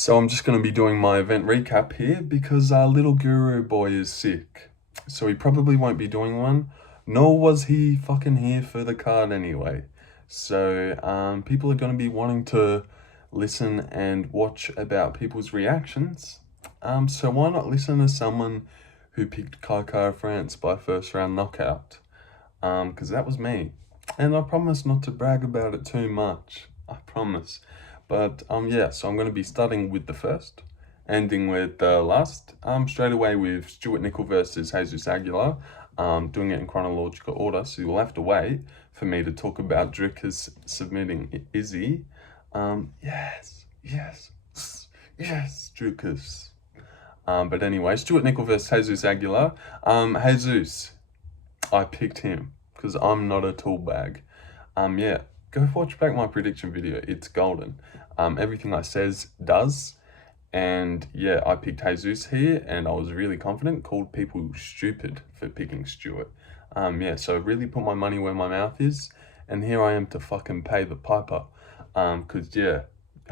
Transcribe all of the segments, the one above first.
So I'm just going to be doing my event recap here because our little guru boy is sick. So he probably won't be doing one, nor was he fucking here for the card anyway. So people are going to be wanting to listen and watch about people's reactions. So why not listen to someone who picked Kai France by first round knockout? Because that was me. And I promise not to brag about it too much. I promise. But yeah, so I'm going to be starting with the first, ending with the last. Straight away with Stewart Nicoll versus Jesus Aguilar. Doing it in chronological order, so you'll have to wait for me to talk about Dricus submitting Izzy. Yes, Dricus. But anyway, Stewart Nicoll versus Jesus Aguilar. Jesus, I picked him because I'm not a tool bag. Yeah, go watch back my prediction video. It's golden. Everything I says does. And yeah, I picked Jesus here and I was really confident, called people stupid for picking Stewart. Yeah, so really put my money where my mouth is. And here I am to fucking pay the piper. Because yeah,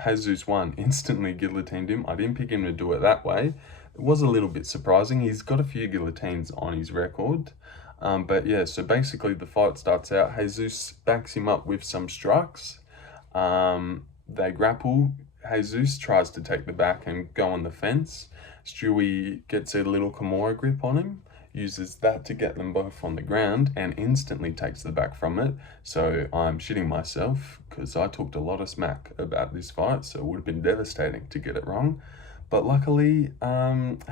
Jesus won, instantly guillotined him. I didn't pick him to do it that way. It was a little bit surprising. He's got a few guillotines on his record. But yeah, so basically the fight starts out. Jesus backs him up with some strikes. They grapple. Jesus tries to take the back and go on the fence. Stewie gets a little Kimura grip on him, uses that to get them both on the ground and instantly takes the back from it. So I'm shitting myself because I talked a lot of smack about this fight, so it would have been devastating to get it wrong. But luckily,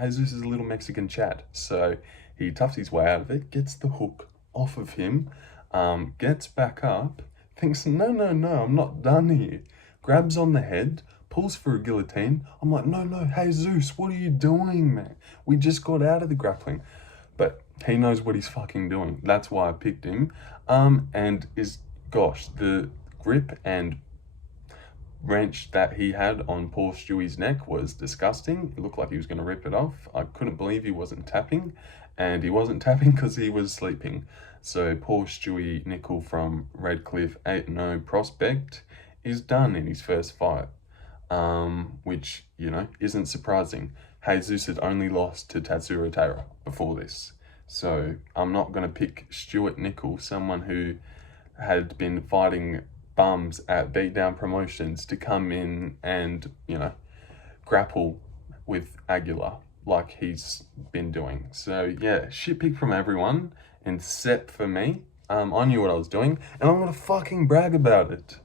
Jesus is a little Mexican Chad, so he toughs his way out of it, gets the hook off of him, gets back up, thinks, no, I'm not done here. Grabs on the head, pulls for a guillotine. I'm like, no, Jesus, what are you doing, man? We just got out of the grappling. But he knows what he's fucking doing. That's why I picked him. And gosh, the grip and wrench that he had on poor Stewie's neck was disgusting. It looked like he was going to rip it off. I couldn't believe he wasn't tapping. And he wasn't tapping because he was sleeping. So poor Stewie Nicoll from Redcliffe 8-0 prospect is done in his first fight, which, you know, isn't surprising. Jesus had only lost to Tatsuro Taira before this. So I'm not going to pick Stewart Nicoll, someone who had been fighting bums at beatdown promotions, to come in and, you know, grapple with Aguilar like he's been doing. So yeah, shit pick from everyone except for me. I knew what I was doing and I'm going to fucking brag about it.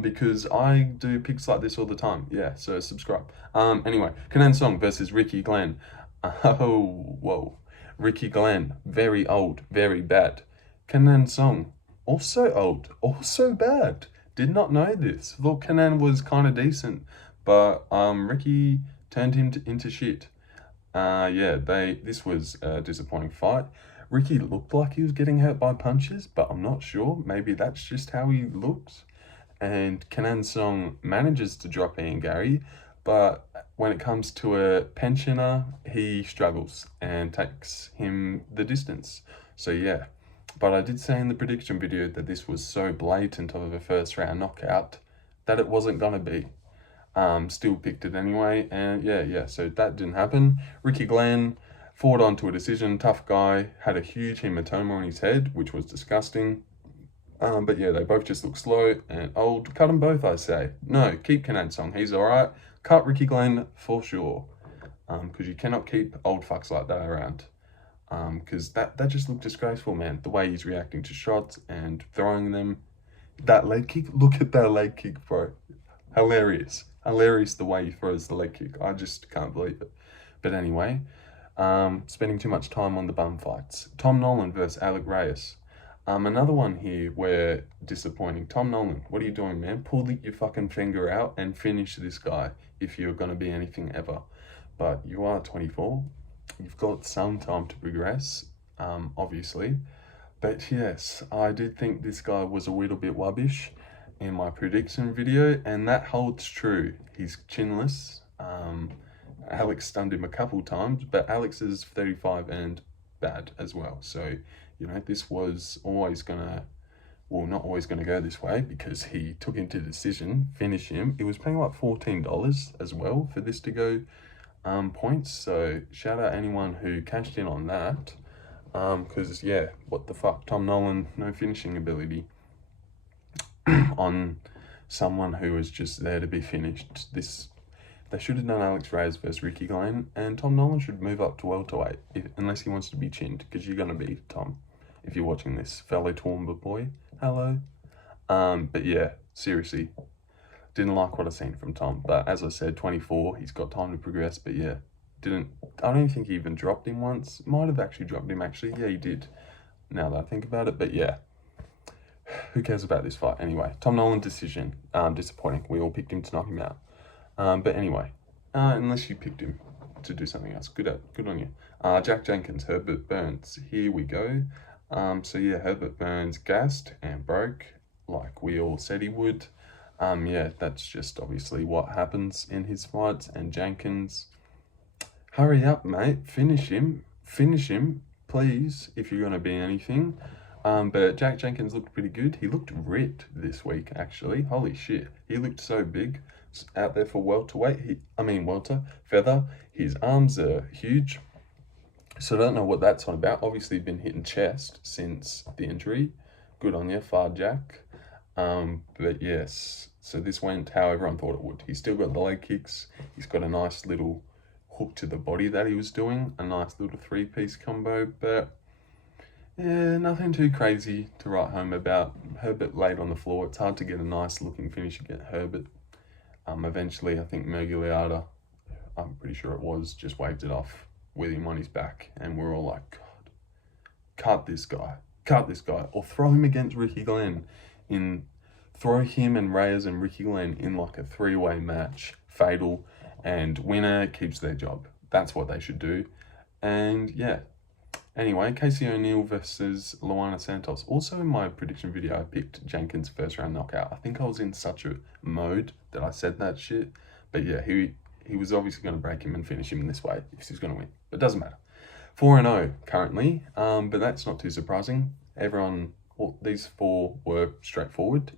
Because I do picks like this all the time. Yeah, so subscribe. Anyway, Kenan Song versus Ricky Glenn. Oh, whoa. Ricky Glenn, very old, very bad. Kenan Song, also old, also bad. Did not know this. Thought Kenan was kind of decent, but Ricky turned him into shit. Yeah, this was a disappointing fight. Ricky looked like he was getting hurt by punches, but I'm not sure. Maybe that's just how he looks. And Kenan Song manages to drop Ian Gary, but when it comes to a pensioner, he struggles and takes him the distance. So yeah, but I did say in the prediction video that this was so blatant of a first round knockout that it wasn't gonna be. Still picked it anyway, and yeah, so that didn't happen. Ricky Glenn fought on to a decision, tough guy, had a huge hematoma on his head, which was disgusting. But yeah, they both just look slow and old. Cut them both, I say. No, keep Kenan Song. He's all right. Cut Ricky Glenn for sure. Because you cannot keep old fucks like that around. Because that just looked disgraceful, man. The way he's reacting to shots and throwing them. That leg kick. Look at that leg kick, bro. Hilarious. Hilarious the way he throws the leg kick. I just can't believe it. But anyway, spending too much time on the bum fights. Tom Nolan versus Reyes. Another one here where disappointing. Tom Nolan, what are you doing, man? Pull your fucking finger out and finish this guy if you're going to be anything ever. But you are 24. You've got some time to progress, obviously. But yes, I did think this guy was a little bit wubbish in my prediction video, and that holds true. He's chinless. Alex stunned him a couple times, but Alex is 35 and bad as well. So, you know, this was always gonna well, not always going to go this way, because he took him to decision, finish him. It was paying like $14 as well for this to go points. So shout out anyone who cashed in on that. Because yeah, what the fuck, Tom Nolan, no finishing ability on someone who was just there to be finished. They should have done Alex Reyes versus Ricky Glenn, and Tom Nolan should move up to welterweight, unless he wants to be chinned, because you're going to be Tom if you're watching this, fellow Toowoomba boy. Hello. But yeah, seriously, didn't like what I seen from Tom. But as I said, 24, he's got time to progress. But yeah, I don't think he even dropped him once. Might have actually dropped him, actually. Yeah, he did, now that I think about it. But yeah, who cares about this fight anyway? Tom Nolan decision, disappointing. We all picked him to knock him out. But anyway, unless you picked him to do something else, good on you. Jack Jenkins, Herbert Burns. Here we go. So yeah, Herbert Burns gassed and broke like we all said he would. Yeah, that's just obviously what happens in his fights. And Jenkins, hurry up, mate. Finish him, please, if you're gonna be anything. But Jack Jenkins looked pretty good. He looked ripped this week, actually. Holy shit, he looked so big out there for welterweight. Welter, feather. His arms are huge. So I don't know what that's on about. Obviously been hitting chest since the injury. Good on you, Far Jack. But yes, so this went how everyone thought it would. He's still got the leg kicks. He's got a nice little hook to the body that he was doing. A nice little 3-piece combo. But yeah, nothing too crazy to write home about. Herbert laid on the floor. It's hard to get a nice looking finish against Herbert. Eventually, I think Aguilar, I'm pretty sure it was, just waved it off with him on his back, and we're all like, God, cut this guy, or throw him against Ricky Glenn throw him and Reyes and Ricky Glenn in like a 3-way match, fatal, and winner keeps their job. That's what they should do. And yeah, anyway, Casey O'Neill versus Luana Santos. Also in my prediction video, I picked Jenkins first round knockout. I think I was in such a mode that I said that shit, but yeah, he was obviously going to break him and finish him this way if he's going to win. But it doesn't matter. 4-0 currently, but that's not too surprising. These 4 were straightforward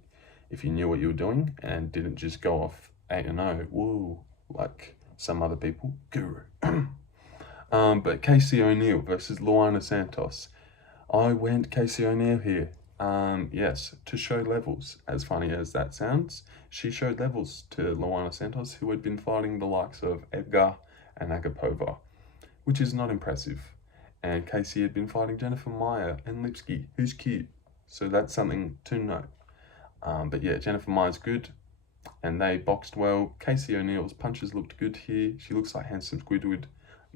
if you knew what you were doing and didn't just go off 8-0. Woo, like some other people. Guru. But Casey O'Neill versus Luana Santos. I went Casey O'Neill here. Yes, to show levels. As funny as that sounds, she showed levels to Luana Santos, who had been fighting the likes of Edgar and Agapova, which is not impressive. And Casey had been fighting Jennifer Maia and Lipsky, who's cute. So that's something to note. But yeah, Jennifer Maia's good, and they boxed well. Casey O'Neill's punches looked good here. She looks like handsome Squidward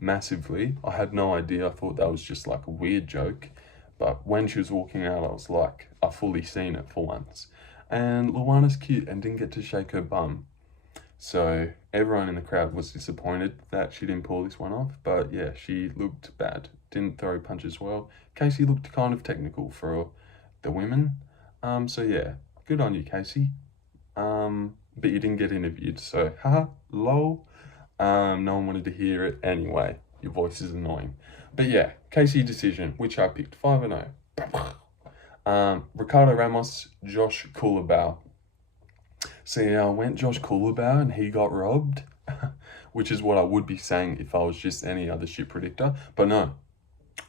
massively. I had no idea. I thought that was just like a weird joke. But when she was walking out, I was like, I fully seen it for once. And Luana's cute and didn't get to shake her bum. So everyone in the crowd was disappointed that she didn't pull this one off. But yeah, she looked bad. Didn't throw punches well. Casey looked kind of technical for the women. So yeah, good on you, Casey. But you didn't get interviewed. So, haha, lol. No one wanted to hear it anyway. Your voice is annoying. But yeah, Casey decision, which I picked 5-0. Ricardo Ramos, Josh Culibao. So yeah, I went Josh Culibao and he got robbed, which is what I would be saying if I was just any other shit predictor. But no,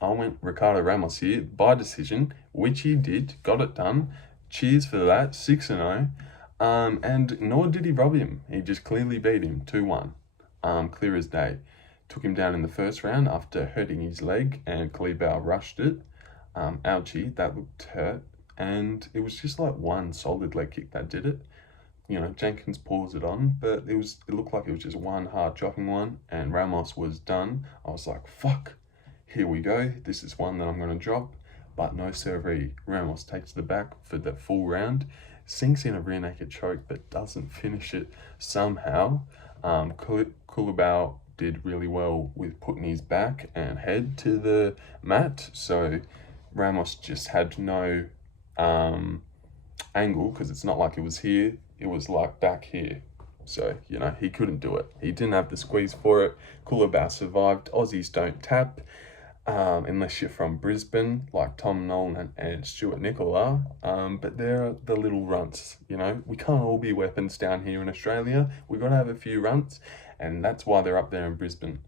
I went Ricardo Ramos here by decision, which he did, got it done. Cheers for that, 6-0. And nor did he rob him. He just clearly beat him, 2-1. Clear as day. Took him down in the first round after hurting his leg, and Culibao rushed it. Ouchie, that looked hurt. And it was just like one solid leg kick that did it. You know, Jenkins paused it on, but it looked like it was just one hard chopping one, and Ramos was done. I was like, fuck, here we go. This is one that I'm going to drop. But no siree. Ramos takes the back for the full round, sinks in a rear naked choke, but doesn't finish it somehow. Culibao did really well with putting his back and head to the mat, so Ramos just had no angle, because it's not like it was here, it was like back here. So, you know, he couldn't do it. He didn't have the squeeze for it. Culibao survived. Aussies don't tap. unless you're from Brisbane, like Tom Nolan and Stewart Nicoll are. But they're the little runts, you know. We can't all be weapons down here in Australia. We've got to have a few runts, and that's why they're up there in Brisbane.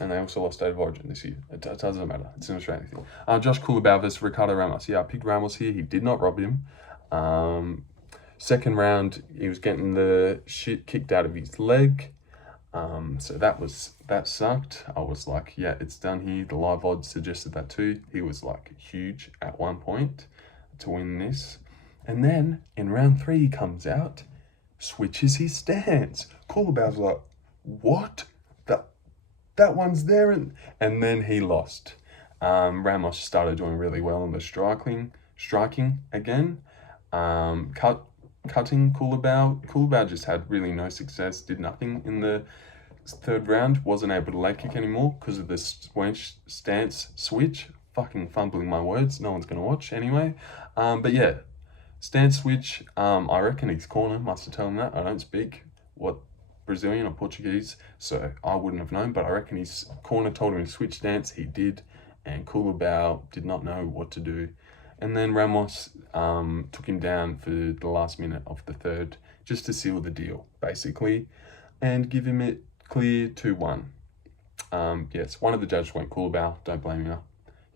And they also lost State of Origin this year. It doesn't matter. It's an Australian thing. Josh Culibao versus Ricardo Ramos. Yeah, I picked Ramos here. He did not rob him. Second round, he was getting the shit kicked out of his leg. So that sucked. I was like, yeah, it's done here. The live odds suggested that too. He was like huge at one point to win this. And then in round 3, he comes out, switches his stance. Culibao's like, what? That one's there, and then he lost. Ramos started doing really well in the striking again. Cutting Culibao. Culibao just had really no success, did nothing in the third round, wasn't able to leg kick anymore because of the stance switch. Fucking fumbling my words, no one's gonna watch anyway. But yeah, stance switch. I reckon his corner must have told him that. I don't speak Brazilian or Portuguese, so I wouldn't have known, but I reckon his corner told him to switch stance. He did, and Culibao did not know what to do. And then Ramos took him down for the last minute of the third, just to seal the deal, basically, and give him it clear 2-1. Yes, one of the judges went Culibao, don't blame you.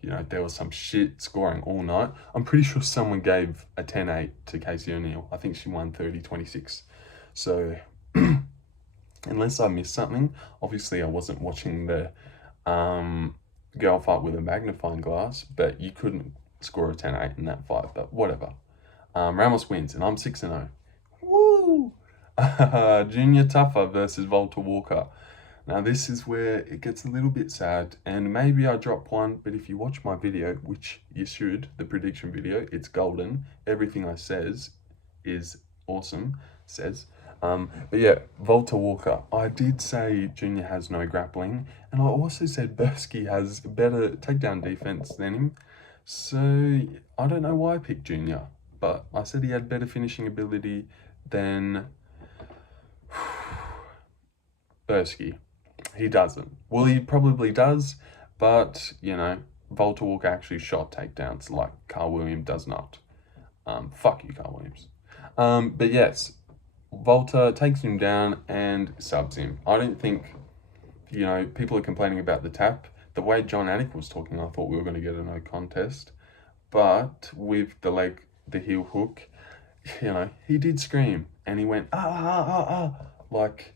You know, there was some shit scoring all night. I'm pretty sure someone gave a 10-8 to Casey O'Neill. I think she won 30-26. So unless I missed something, obviously I wasn't watching the girl fight with a magnifying glass, but you couldn't score a 10-8 in that fight, but whatever. Ramos wins, and I'm 6-0. Woo! Junior Tafa versus Valter Walker. Now this is where it gets a little bit sad, and maybe I drop one, but if you watch my video, which you should, the prediction video, it's golden. Everything I says is awesome, but yeah, Valter Walker. I did say Junior has no grappling, and I also said Bursky has better takedown defense than him. So I don't know why I picked Junior, but I said he had better finishing ability than Bursky. He doesn't. Well, he probably does, but, you know, Valter Walker actually shot takedowns like Carl Williams does not. Fuck you, Carl Williams. But yes, Valter takes him down and subs him. I don't think, you know, people are complaining about the tap. The way John Anik was talking, I thought we were going to get a no contest. But with the heel hook, you know, he did scream and he went, like,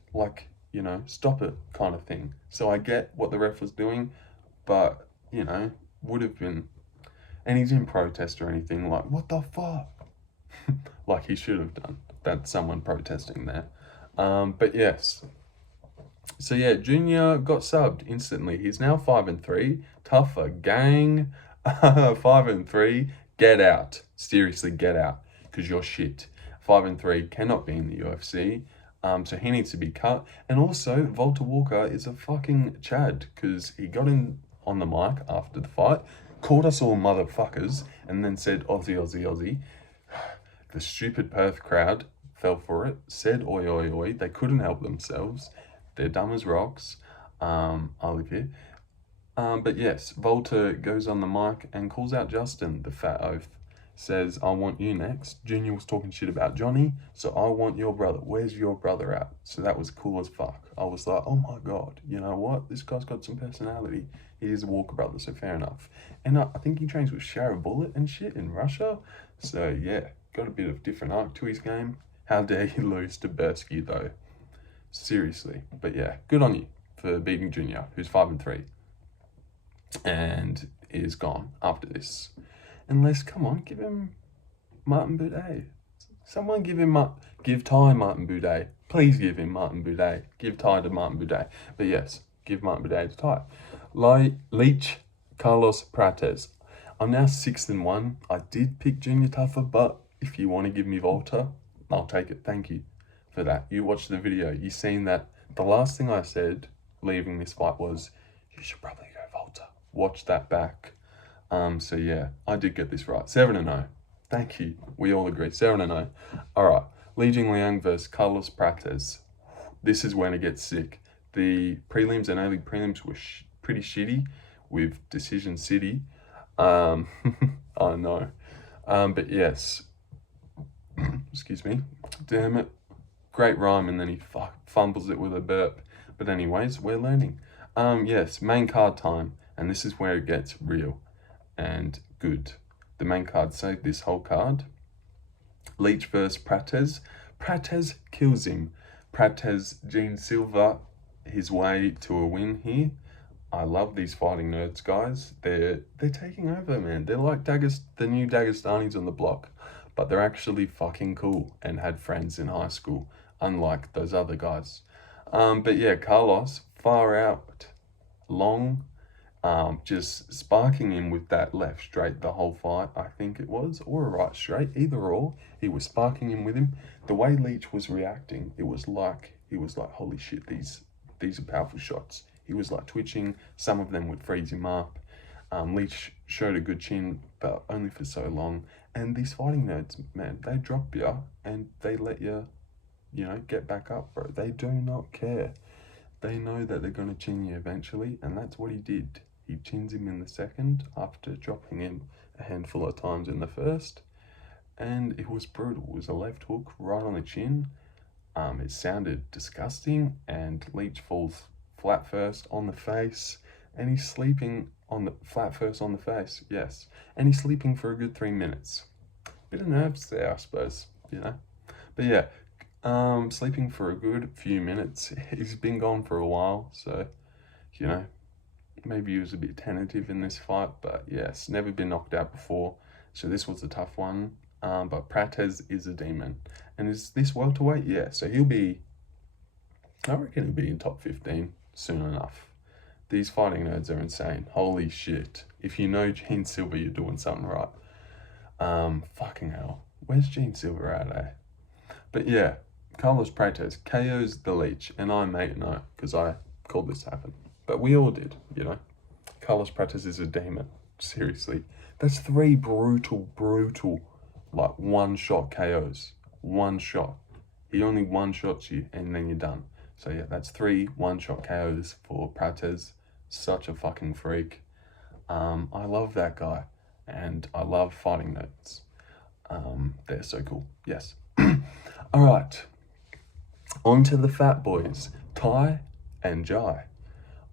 you know, stop it kind of thing. So I get what the ref was doing, but, you know, would have been, and he didn't protest or anything, like, what the fuck? Like he should have done. That's someone protesting there. But yes. So yeah, Junior got subbed instantly. He's now 5-3. Tougher gang. 5-3. Get out. Seriously, get out. Because you're shit. 5-3 cannot be in the UFC. So he needs to be cut. And also, Valter Walker is a fucking Chad. Because he got in on the mic after the fight. Called us all motherfuckers. And then said, Aussie, Aussie, Aussie. The stupid Perth crowd fell for it, said oi, oi, oi. They couldn't help themselves. They're dumb as rocks. I live here. But yes, Valter goes on the mic and calls out Justin, the fat oaf. Says, I want you next. Junior was talking shit about Johnny, so I want your brother. Where's your brother at? So that was cool as fuck. I was like, oh my God, you know what? This guy's got some personality. He is a Walker brother, so fair enough. And I think he trains with Shara Bullet and shit in Russia. So yeah, got a bit of different arc to his game. How dare he lose to Bursky though? Seriously. But yeah, good on you for beating Junior, who's 5-3. And is gone after this. Unless, come on, give him Martin Boudet. Someone give Ty Martin Boudet. Please give him Martin Boudet. Give Ty to Martin Boudet. But yes, give Martin Boudet to Ty. Leech, Carlos Prates. I'm now 6-1. I did pick Junior Tougher, but if you want to give me Valter, I'll take it. Thank you for that. You watched the video. You seen that the last thing I said leaving this fight was, you should probably go Valter. Watch that back. So yeah, I did get this right. 7-0. Thank you. We all agree. 7-0. All right. Li Jingliang versus Carlos Prates. This is when it gets sick. The prelims and A-League prelims were pretty shitty. with Decision City. I know. But yes, excuse me. Damn it. Great rhyme, and then he fumbles it with a burp. But anyways, we're learning. Yes, main card time, and this is where it gets real and good. The main card saved this whole card. Leech versus Prates. Prates kills him. Prates Gene Silva his way to a win here. I love these fighting nerds, guys. They're taking over, man. They're like the new Dagestanis on the block, but they're actually fucking cool and had friends in high school, unlike those other guys. But yeah, Carlos, far out, long, just sparking him with that left straight the whole fight, I think it was, or a right straight, either or. He was sparking him with him. The way Leech was reacting, he was like, holy shit, these are powerful shots. He was like twitching. Some of them would freeze him up. Leech showed a good chin, but only for so long. And these fighting nerds, man, they drop you and they let you, get back up, bro. They do not care. They know that they're going to chin you eventually, and that's what he did. He chins him in the second after dropping him a handful of times in the first. And it was brutal. It was a left hook right on the chin. It sounded disgusting, and Leech falls flat first on the face, and he's sleeping on the flat first on the face, yes. And he's sleeping for a good 3 minutes. Bit of nerves there, I suppose, But yeah, sleeping for a good few minutes. He's been gone for a while, so, maybe he was a bit tentative in this fight, but yes, never been knocked out before, so this was a tough one. But Prates is a demon. And is this welterweight? Yeah, so I reckon he'll be in top 15 soon enough. These fighting nerds are insane. Holy shit. If you know Gene Silva, you're doing something right. Fucking hell. Where's Gene Silva at, eh? But yeah, Carlos Prates KOs the Leech, and I may know, because I called this happen. But we all did, Carlos Prates is a demon. Seriously. That's 3 brutal, like one-shot KOs. One shot. He only one-shots you, and then you're done. So yeah, that's 3 one-shot KOs for Prates. Such a fucking freak. I love that guy, and I love fighting nerds. They're so cool. Yes. All right. On to the fat boys, Tai and Jai.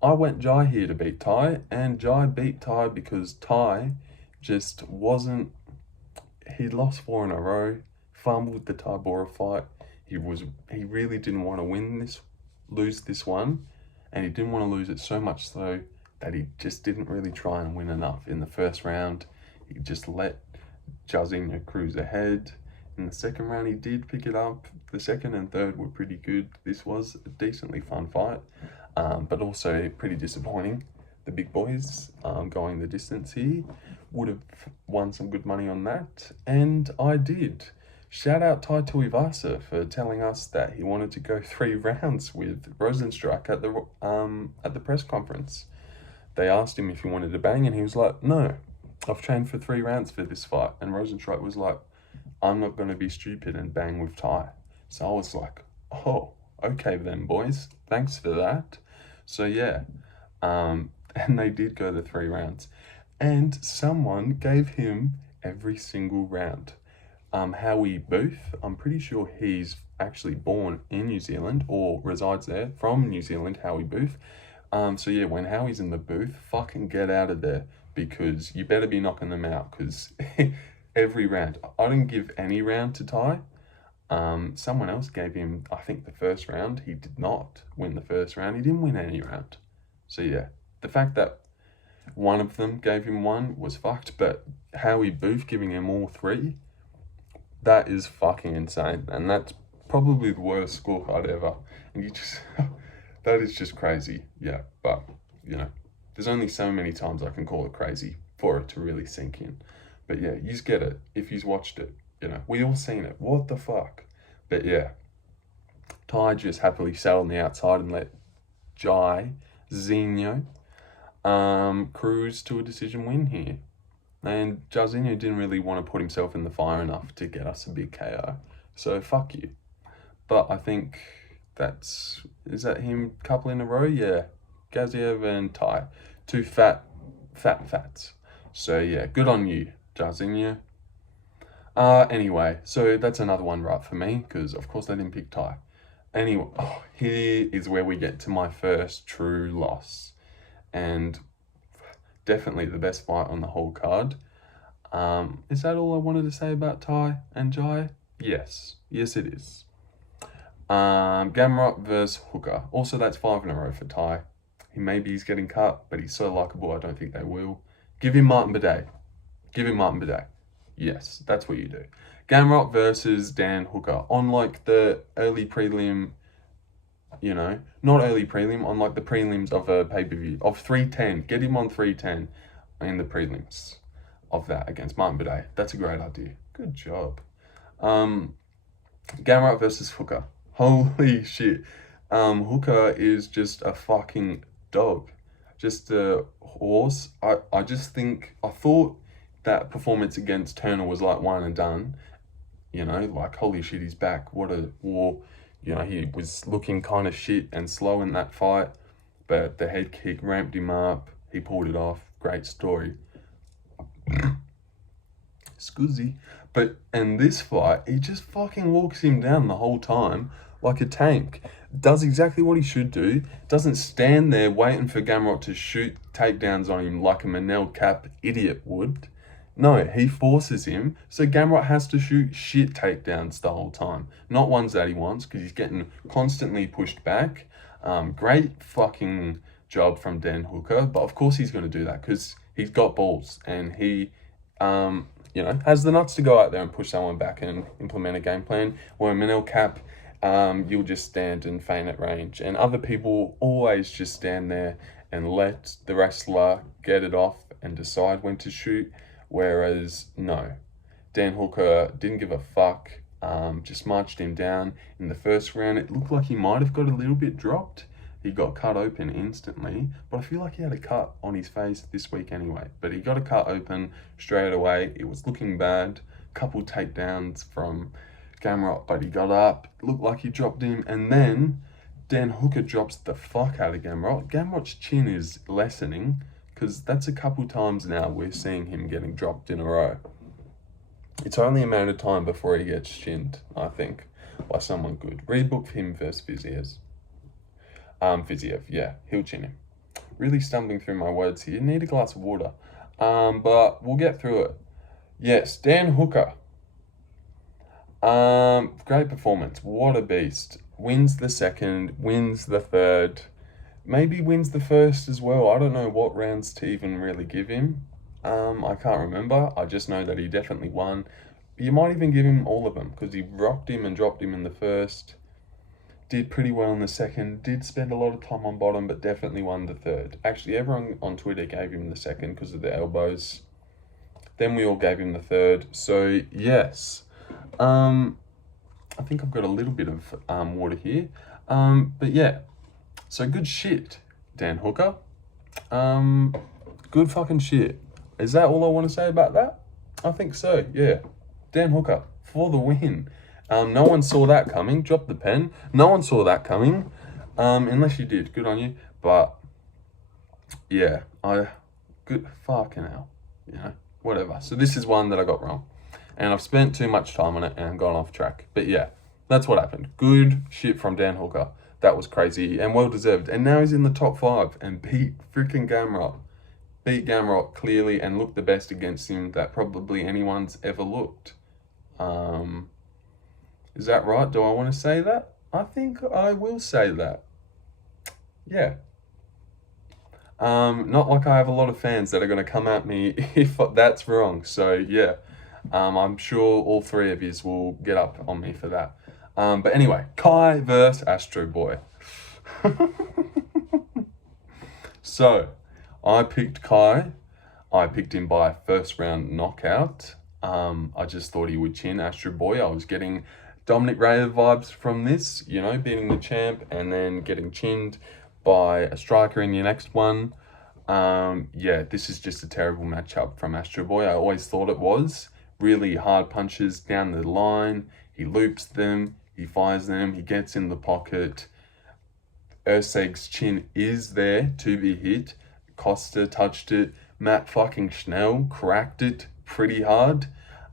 I went Jai here to beat Tai, and Jai beat Tai because Tai just wasn't. He lost 4 in a row, fumbled the Tybora fight. He really didn't want to lose this one, and he didn't want to lose it so much so that he just didn't really try and win enough. In the first round, he just let Jairzinho cruise ahead. In the second round, he did pick it up. The second and third were pretty good. This was a decently fun fight, but also pretty disappointing. The big boys going the distance here. Would have won some good money on that, and I did. Shout out Tuivasa for telling us that he wanted to go 3 rounds with Rozenstruik at the press conference. They asked him if he wanted to bang, and he was like, "No, I've trained for 3 rounds for this fight." And Rozenstruik was like, "I'm not going to be stupid and bang with Tai." So I was like, "Oh, okay then, boys. Thanks for that." So yeah, and they did go the 3 rounds. And someone gave him every single round. Howie Booth, I'm pretty sure he's actually born in New Zealand or resides there from New Zealand, Howie Booth. So yeah, when Howie's in the booth, fucking get out of there, because you better be knocking them out, because every round. I didn't give any round to Tai. Someone else gave him, I think, the first round. He did not win the first round. He didn't win any round. So yeah, the fact that one of them gave him 1 was fucked, but Howie Booth giving him all 3, that is fucking insane. And that's probably the worst scorecard ever. And you just, that is just crazy. Yeah, but, there's only so many times I can call it crazy for it to really sink in. But yeah, you just get it. If you've watched it, we all seen it. What the fuck? But yeah, Tai just happily sat on the outside and let Jairzinho cruise to a decision win here. And Jairzinho didn't really want to put himself in the fire enough to get us a big KO. So fuck you. But I think is that him couple in a row? Yeah. Gaziev and Tai. 2 fat fats. So yeah, good on you, Jairzinho. Anyway, so that's another one right for me, because of course I didn't pick Ty. Anyway, here is where we get to my first true loss. And definitely the best fight on the whole card. Is that all I wanted to say about Ty and Jai? Yes. Yes, it is. Gamrot versus Hooker. Also, that's 5 in a row for Ty. Maybe he's getting cut, but he's so likable, I don't think they will. Give him Martin Bidet. Give him Martin Bidet. Yes, that's what you do. Gamrot versus Dan Hooker. On like the early prelim, you know, not early prelim, on like the prelims of a pay-per-view of 310. Get him on 310 in the prelims of that against Martin Bidet. That's a great idea. Good job. Gamrot versus Hooker. Holy shit. Hooker is just a fucking dog. Just a horse. I thought that performance against Turner was like one and done. You know, like, holy shit, he's back. What a war. You know, he was looking kind of shit and slow in that fight, but the head kick ramped him up. He pulled it off. Great story. Scuzzy. But in this fight, he just fucking walks him down the whole time like a tank. Does exactly what he should do. Doesn't stand there waiting for Gamrot to shoot takedowns on him like a Manel Cap idiot would. No, he forces him, so Gamrot has to shoot shit takedowns the whole time. Not ones that he wants, because he's getting constantly pushed back. Great fucking job from Dan Hooker, but of course he's going to do that, because he's got balls, and he, you know, has the nuts to go out there and push someone back and implement a game plan. Where Manel Cap, you'll just stand and feint at range, and other people always just stand there and let the wrestler get it off and decide when to shoot. Whereas, no, Dan Hooker didn't give a fuck, just marched him down. In the first round, it looked like he might have got a little bit dropped. He got cut open instantly, but I feel like he had a cut on his face this week anyway. But he got a cut open straight away. It was looking bad. Couple takedowns from Gamrot, but he got up. Looked like he dropped him, and then Dan Hooker drops the fuck out of Gamrot. Gamrot's chin is lessening, because that's a couple times now we're seeing him getting dropped in a row. It's only a matter of time before he gets chinned, I think, by someone good. Rebook him versus Fiziev. Fiziev, yeah, he'll chin him. Really stumbling through my words here. Need a glass of water. But we'll get through it. Yes, Dan Hooker. Great performance. What a beast. Wins the second, wins the third. Maybe wins the first as well. I don't know what rounds to even really give him. I can't remember. I just know that he definitely won. You might even give him all of them, because he rocked him and dropped him in the first. Did pretty well in the second. Did spend a lot of time on bottom, but definitely won the third. Actually, everyone on Twitter gave him the second because of the elbows. Then we all gave him the third. So, yes. I think I've got a little bit of water here. But yeah. So good shit, Dan Hooker. Good fucking shit. Is that all I want to say about that? I think so, yeah. Dan Hooker for the win. No one saw that coming. Drop the pen. No one saw that coming. Unless you did. Good on you. But yeah, good fucking hell. You know, whatever. So this is one that I got wrong. And I've spent too much time on it and gone off track. But yeah, that's what happened. Good shit from Dan Hooker. That was crazy and well deserved. And now he's in the top 5 and beat freaking Gamrot. Beat Gamrot clearly and looked the best against him that probably anyone's ever looked. Is that right? Do I want to say that? I think I will say that. Yeah. Not like I have a lot of fans that are going to come at me if that's wrong. So yeah, I'm sure all 3 of yous will get up on me for that. But anyway, Kai versus Astro Boy. So, I picked Kai. I picked him by first round knockout. I just thought he would chin Astro Boy. I was getting Dominic Reyes vibes from this, you know, beating the champ and then getting chinned by a striker in your next one. Yeah, this is just a terrible matchup from Astro Boy. I always thought it was. Really hard punches down the line. He loops them. He fires them. He gets in the pocket. Erceg's chin is there to be hit. Costa touched it. Matt fucking Schnell cracked it pretty hard.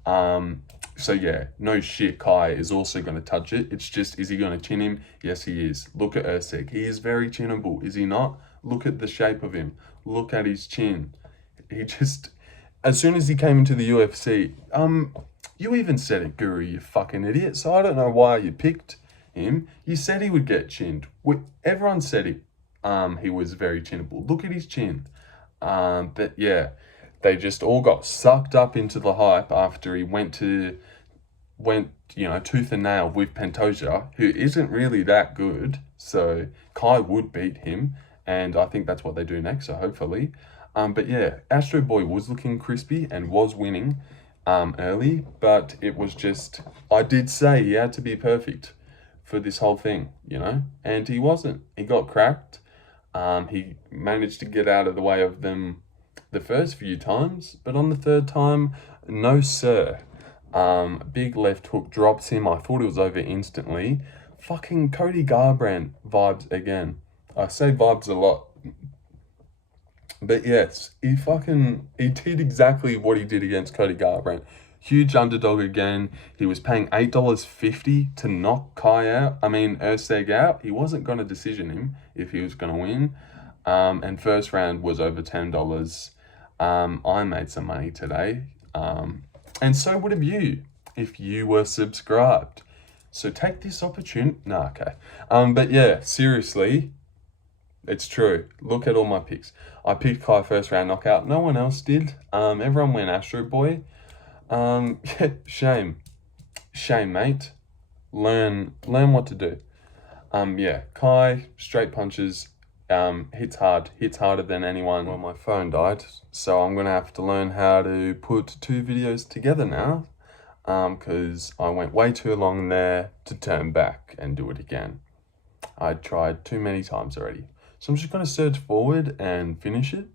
So yeah, no shit, Kai is also going to touch it. It's just, is he going to chin him? Yes, he is. Look at Erceg. He is very chinnable, is he not? Look at the shape of him. Look at his chin. He just, as soon as he came into the UFC, you even said it, Guru, you fucking idiot. So I don't know why you picked him. You said he would get chinned. Everyone said it. He was very chinnable. Look at his chin. But yeah, they just all got sucked up into the hype after he went, tooth and nail with Pantoja, who isn't really that good. So Kai would beat him, and I think that's what they do next, so hopefully. But yeah, Astro Boy was looking crispy and was winning early, but it was just, I did say he had to be perfect for this whole thing, and he wasn't. He got cracked. He managed to get out of the way of them the first few times, but on the third time, no sir. Big left hook drops him. I thought it was over instantly. Fucking Cody Garbrandt vibes again. I say vibes a lot. But yes, he did exactly what he did against Cody Garbrandt. Huge underdog again. He was paying $8.50 to knock Erceg out. He wasn't going to decision him if he was going to win. And first round was over $10. I made some money today. And so would have you if you were subscribed. So take this opportunity. Nah, okay. But yeah, seriously, it's true. Look at all my picks. I picked Kai first round knockout. No one else did. Everyone went Astro Boy. Yeah, shame, mate. Learn what to do. Yeah, Kai, straight punches, hits harder than anyone. Well, my phone died, so I'm gonna have to learn how to put two videos together now, because I went way too long there to turn back and do it again. I tried too many times already. So I'm just gonna surge forward and finish it.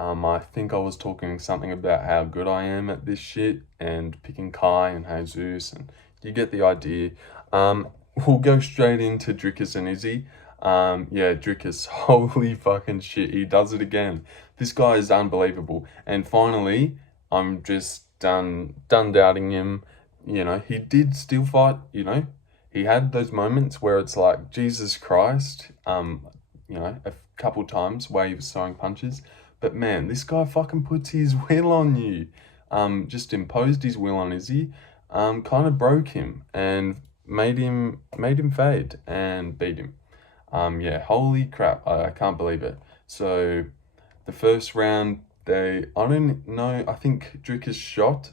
I think I was talking something about how good I am at this shit and picking Kai and Jesus, and you get the idea. We'll go straight into Dricus and Izzy. Yeah, Dricus, holy fucking shit, he does it again. This guy is unbelievable. And finally, I'm just done doubting him. He did still fight, He had those moments where it's like, Jesus Christ, a couple times where he was throwing punches. But man, this guy fucking puts his will on you. Just imposed his will on Izzy. Kind of broke him and made him fade and beat him. Yeah, holy crap, I can't believe it. So the first round, I don't know, I think Dricus shot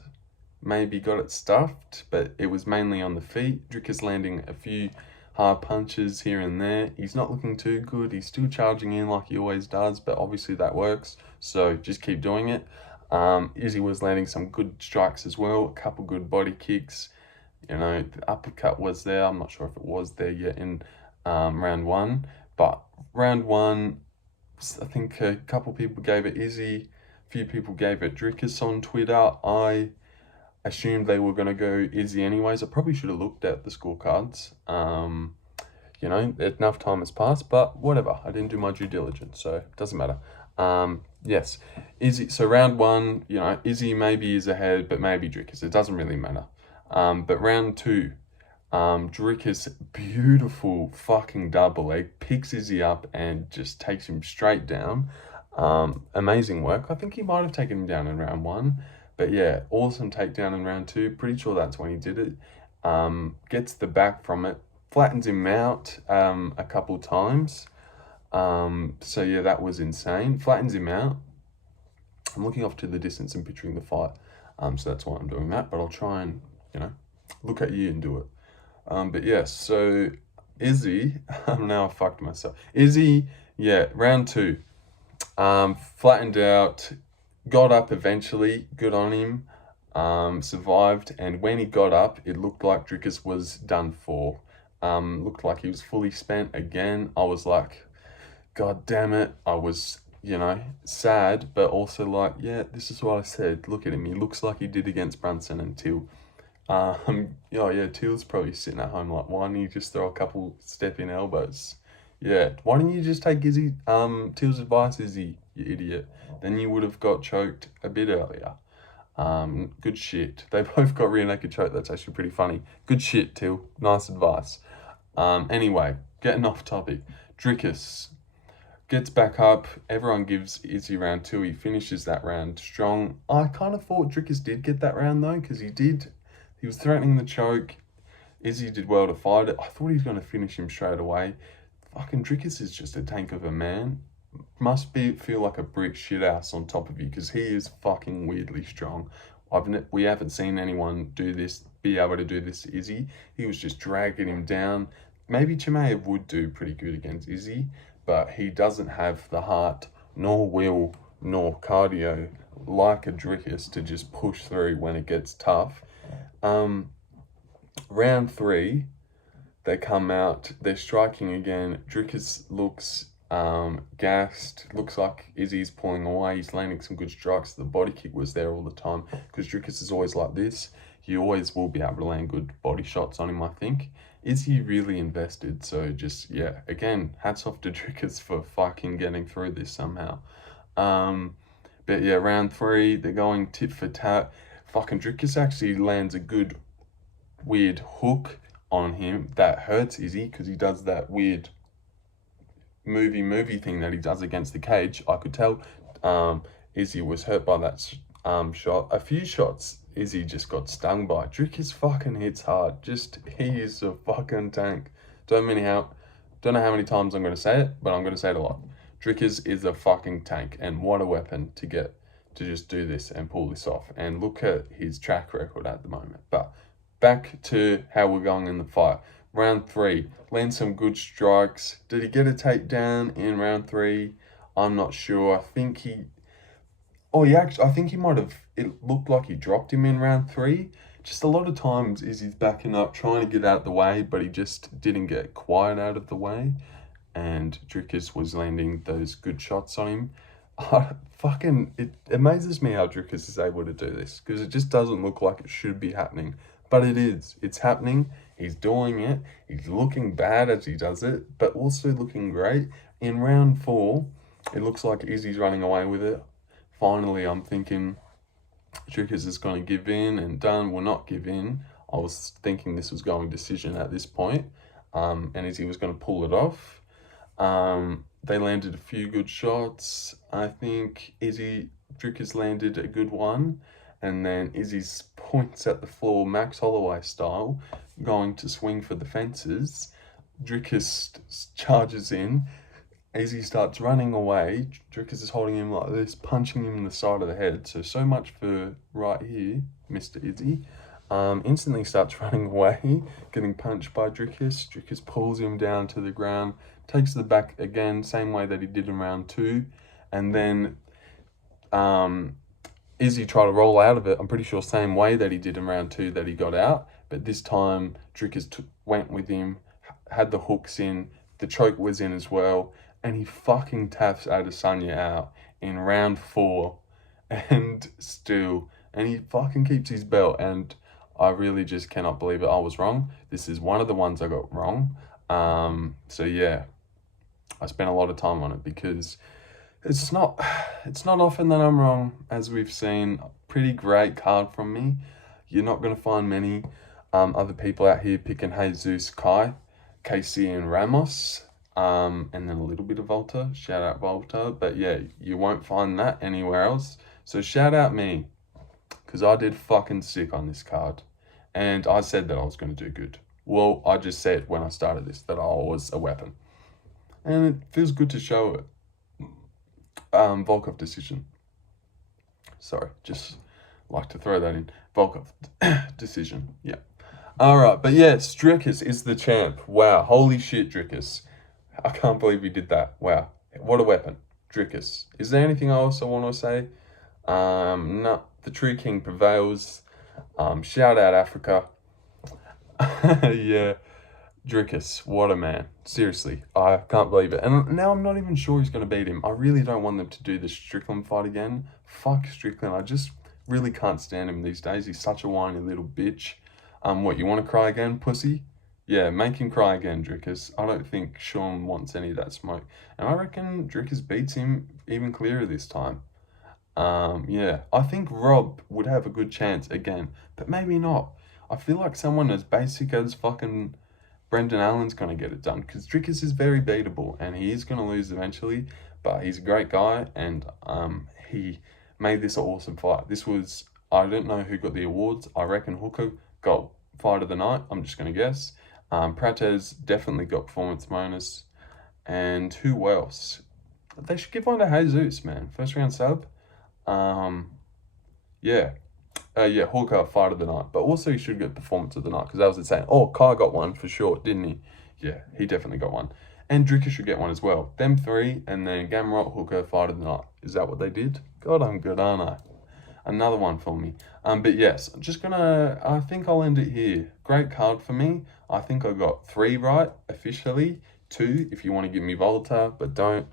maybe got it stuffed, but it was mainly on the feet. Dricus landing a few hard punches here and there. He's not looking too good. He's still charging in like he always does, but obviously that works. So just keep doing it. Izzy was landing some good strikes as well. A couple good body kicks. The uppercut was there. I'm not sure if it was there yet in round one. But round one, I think a couple people gave it Izzy. A few people gave it Dricus on Twitter. I assumed they were going to go Izzy anyways. I probably should have looked at the scorecards. Enough time has passed, but whatever. I didn't do my due diligence, so it doesn't matter. Yes, Izzy. So round one, Izzy maybe is ahead, but maybe Dricus. It doesn't really matter. But round two, Dricus, beautiful fucking double leg, picks Izzy up and just takes him straight down. Amazing work. I think he might have taken him down in round one. But yeah, awesome takedown in round two. Pretty sure that's when he did it. Gets the back from it. Flattens him out a couple times. So yeah, that was insane. Flattens him out. I'm looking off to the distance and picturing the fight. So that's why I'm doing that. But I'll try and, look at you and do it. But yeah, so Izzy, now I fucked myself. Izzy, yeah, round two. Flattened out. Got up eventually, good on him, survived, and when he got up, it looked like Dricus was done for. Looked like he was fully spent again. I was like, God damn it. I was, sad, but also like, yeah, this is what I said. Look at him. He looks like he did against Brunson and Till. Yeah, Till's probably sitting at home like, why don't you just throw a couple step-in elbows? Yeah, why don't you just take Izzy, Till's advice, Izzy? you idiot. Then you would have got choked a bit earlier. Good shit. They both got rear naked choke. That's actually pretty funny. Good shit, Till. Nice advice. Anyway, getting off topic. Dricus gets back up. Everyone gives Izzy round 2. He finishes that round strong. I kind of thought Dricus did get that round though, because he was threatening the choke. Izzy did well to fight it. I thought he was going to finish him straight away. Fucking Dricus is just a tank of a man. Must feel like a brick shithouse on top of you, because he is fucking weirdly strong. We haven't seen anyone be able to do this to Izzy. He was just dragging him down. Maybe Chimaev would do pretty good against Izzy, but he doesn't have the heart, nor will, nor cardio like a Dricus to just push through when it gets tough. Round 3, they come out, they're striking again. Dricus looks gassed. Looks like Izzy's pulling away. He's landing some good strikes. The body kick was there all the time, because Dricus is always like this. You always will be able to land good body shots on him, I think. Izzy really invested, so just, yeah, again, hats off to Dricus for fucking getting through this somehow. But yeah, round 3, they're going tit for tat. Fucking Dricus actually lands a good weird hook on him that hurts Izzy, because he does that weird movie thing that he does against the cage. I could tell Izzy was hurt by that shot. A few shots Izzy just got stung by. Dricus fucking hits hard. He is a fucking tank. Don't know how many times I'm going to say it, but I'm going to say it a lot. Dricus is a fucking tank, and what a weapon to get to just do this and pull this off. And look at his track record at the moment. But back to how we're going in the fight. Round 3, land some good strikes. Did he get a takedown in round 3? I'm not sure. I think he might have. It looked like he dropped him in round 3. Just a lot of times Izzy's backing up, trying to get out of the way, but he just didn't get quite out of the way. And Dricus was landing those good shots on him. It amazes me how Dricus is able to do this, because it just doesn't look like it should be happening. But it is. It's happening. He's doing it. He's looking bad as he does it, but also looking great. In round 4, it looks like Izzy's running away with it. Finally, I'm thinking Dricus is going to give in, and done will not give in. I was thinking this was going decision at this point, and Izzy was going to pull it off. They landed a few good shots. I think Dricus landed a good one. And then Izzy's points at the floor, Max Holloway style, going to swing for the fences. Dricus charges in. Izzy starts running away. Dricus is holding him like this, punching him in the side of the head. So much for right here, Mr. Izzy. Instantly starts running away, getting punched by Dricus. Dricus pulls him down to the ground, takes the back again, same way that he did in round 2. And then Izzy tried to roll out of it, I'm pretty sure same way that he did in round 2 that he got out. But this time, Dricus went with him, had the hooks in, the choke was in as well, and he fucking taps Adesanya out in round 4, and he fucking keeps his belt, and I really just cannot believe it. I was wrong. This is one of the ones I got wrong. So yeah, I spent a lot of time on it, because it's not often that I'm wrong, as we've seen. Pretty great card from me. You're not going to find many other people out here picking Jesus, KC and Ramos, and then a little bit of Valter. Shout out Valter. But yeah, you won't find that anywhere else. So shout out me, because I did fucking sick on this card. And I said that I was going to do good. Well, I just said when I started this that I was a weapon. And it feels good to show it. Volkov decision. Sorry, just like to throw that in. Volkov decision. Yeah. Alright, but yeah, Dricus is the champ. Wow, holy shit, Dricus. I can't believe he did that. Wow, what a weapon. Dricus. Is there anything else I want to say? No, the true king prevails. Shout out Africa. Yeah. Dricus, what a man. Seriously, I can't believe it. And now I'm not even sure he's going to beat him. I really don't want them to do the Strickland fight again. Fuck Strickland. I just really can't stand him these days. He's such a whiny little bitch. What, you want to cry again, pussy? Yeah, make him cry again, Dricus. I don't think Sean wants any of that smoke. And I reckon Dricus beats him even clearer this time. Yeah, I think Rob would have a good chance again, but maybe not. I feel like someone as basic as fucking Brendan Allen's going to get it done, because Dricus is very beatable and he is going to lose eventually, but he's a great guy, and he made this an awesome fight. This was, I don't know who got the awards. I reckon Hooker got fight of the night, I'm just going to guess. Prates definitely got performance bonus. And who else? They should give one to Jesus, man. First round sub. Yeah. Yeah, Hooker fight of the night. But also he should get performance of the night, because that was insane. Oh, Kai got one for sure, didn't he? Yeah, he definitely got one. And Dricus should get one as well. Them three, and then Gamrot, Hooker, fight of the night. Is that what they did? God, I'm good, aren't I? Another one for me. But yes, I'm just gonna, I think I'll end it here. Great card for me. I think I got 3 right officially. 2 if you want to give me Valter, but don't.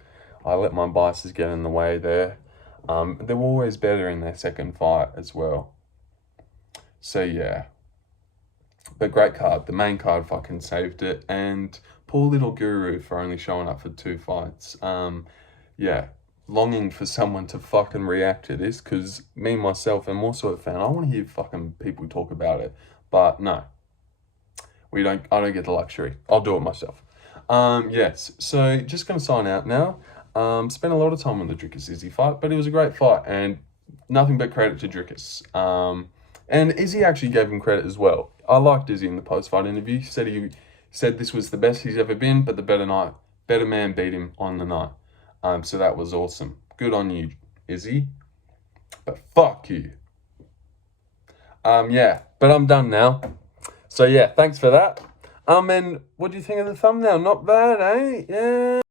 I let my biases get in the way there. They were always better in their second fight as well. So yeah. But great card. The main card fucking saved it. And poor little Guru for only showing up for 2 fights. Yeah. Longing for someone to fucking react to this, because me, myself, am also a fan. I want to hear fucking people talk about it. But no. I don't get the luxury. I'll do it myself. Yes. So just gonna sign out now. Spent a lot of time on the Dricus Izzy fight, but it was a great fight, and nothing but credit to Dricus. And Izzy actually gave him credit as well. I liked Izzy in the post-fight interview. He said this was the best he's ever been, but the better man beat him on the night. So that was awesome. Good on you, Izzy. But fuck you. Yeah, but I'm done now. So yeah, thanks for that. And what do you think of the thumbnail? Not bad, eh? Yeah.